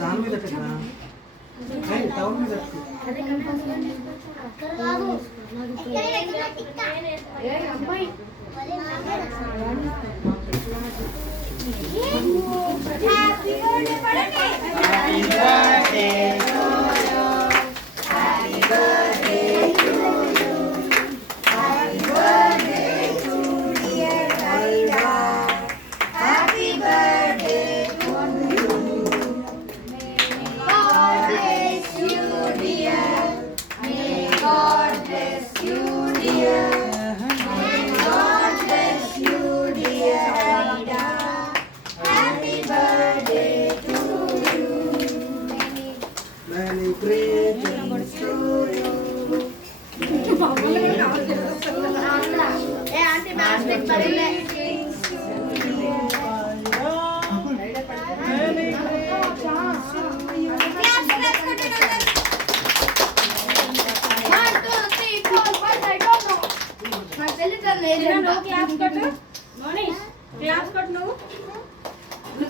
దాని మీద టౌన్ మీద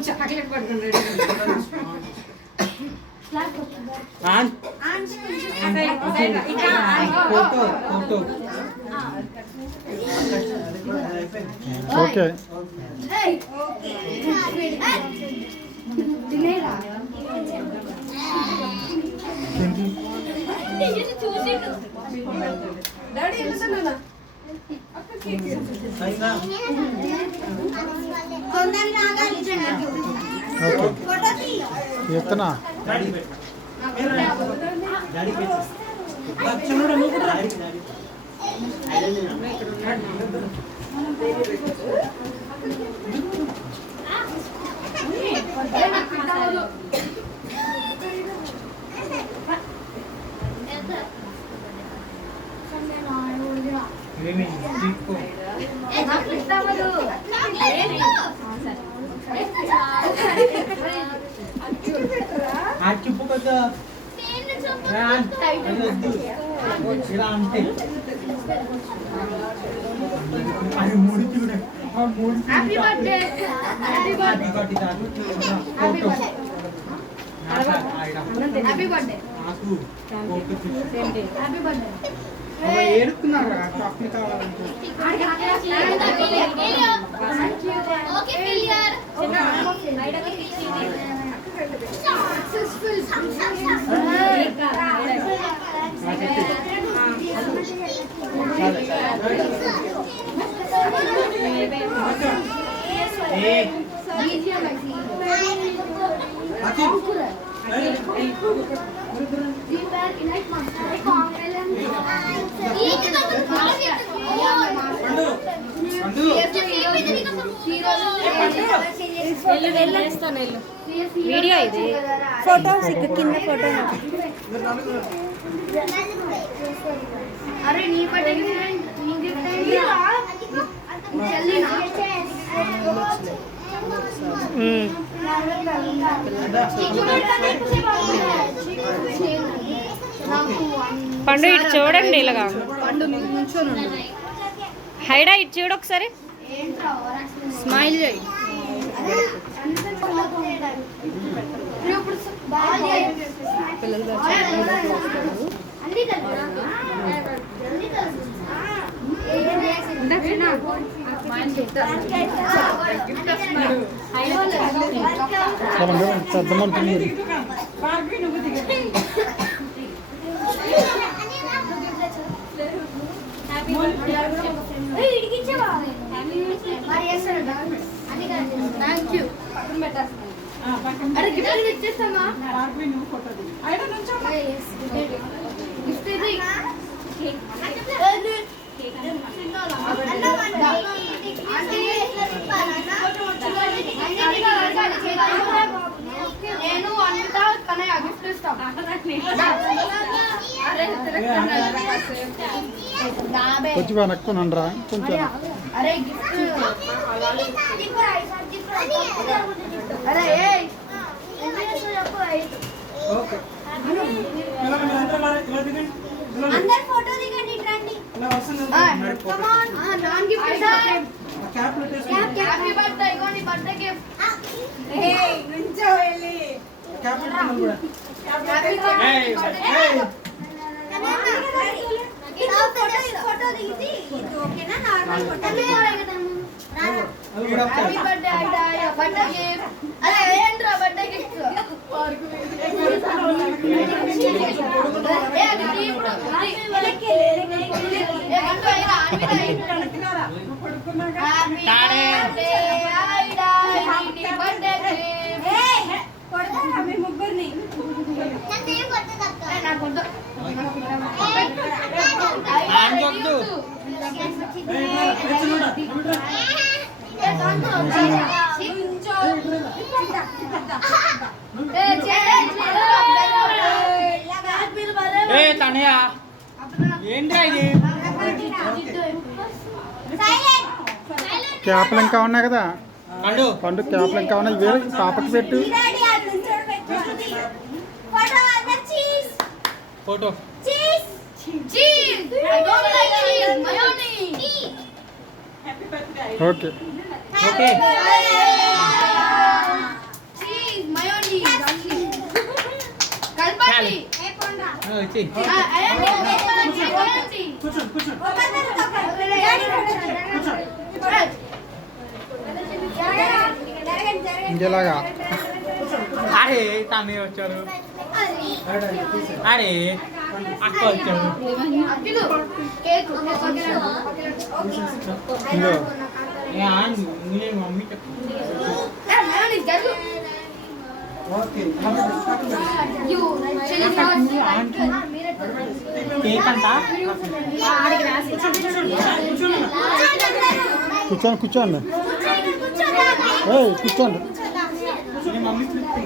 చాక్లెట్ పడుతుంది ఓకే ఎత్తనా చెప్పు కదా ఏడుకున్నారా కాఫీ కావాలంటే వీడియో ఇది ఫోటోస్ ఇక కింద ఫోటో अरे नहीं पटेगी जल्दी ना పండు ఇటు చూడండి ఇలాగా హైడా ఇటు చూడు ఒకసారి స్మైల్ చేయి పెద్దమంటుంది अरे गिफ्ट ఇచ్చేస్తామా గిఫ్ట్ ఇది నేను అంతా కనయ్య గిఫ్ట్ ఇస్తాం వచ్చి వెనక్కునండ్రా కొంచెం అరే గిఫ్ట్ అరే ఓకే అందరు ఫోటో దిగండి రండి నాన్ గిఫ్ట్ క్యాప్ పెట్టేసి హ్యాపీ బర్త్డే ఇగోండి బర్త్డే గిఫ్ట్ క్యాప్ పెట్టుకున్నాం కూడా happy happy birthday ఐడా birthday gift అరే ఏంట్రా బర్త్డే గిఫ్ట్ ఏ అది ఇప్పుడు ఏ బంటు ఐడా హ్యాపీ బర్త్డే ఐడా హ్యాపీ బర్త్డే తనయ ఏంట్రా ఇది క్యాప్లు ఇంకా ఉన్నాయి కదా పండు పండు క్యాప్లు ఇంకా ఉన్నాయి వేరే పాపకి పెట్టు photo Cheese! I don't like cheese. Mayonnaise. Okay okay Cheese, mayonnaise. Kalpati. వచ్చి కూర్చోండి కూర్చోండి ఇంకెలాగా అరే తనే వచ్చారు అరే అక్క వచ్చారు ఇందో నేను మమ్మీ కేక్ అంట కూర్చోండి కూర్చోండి ఏయ్ కూర్చోండి మమ్మీ కూర్చో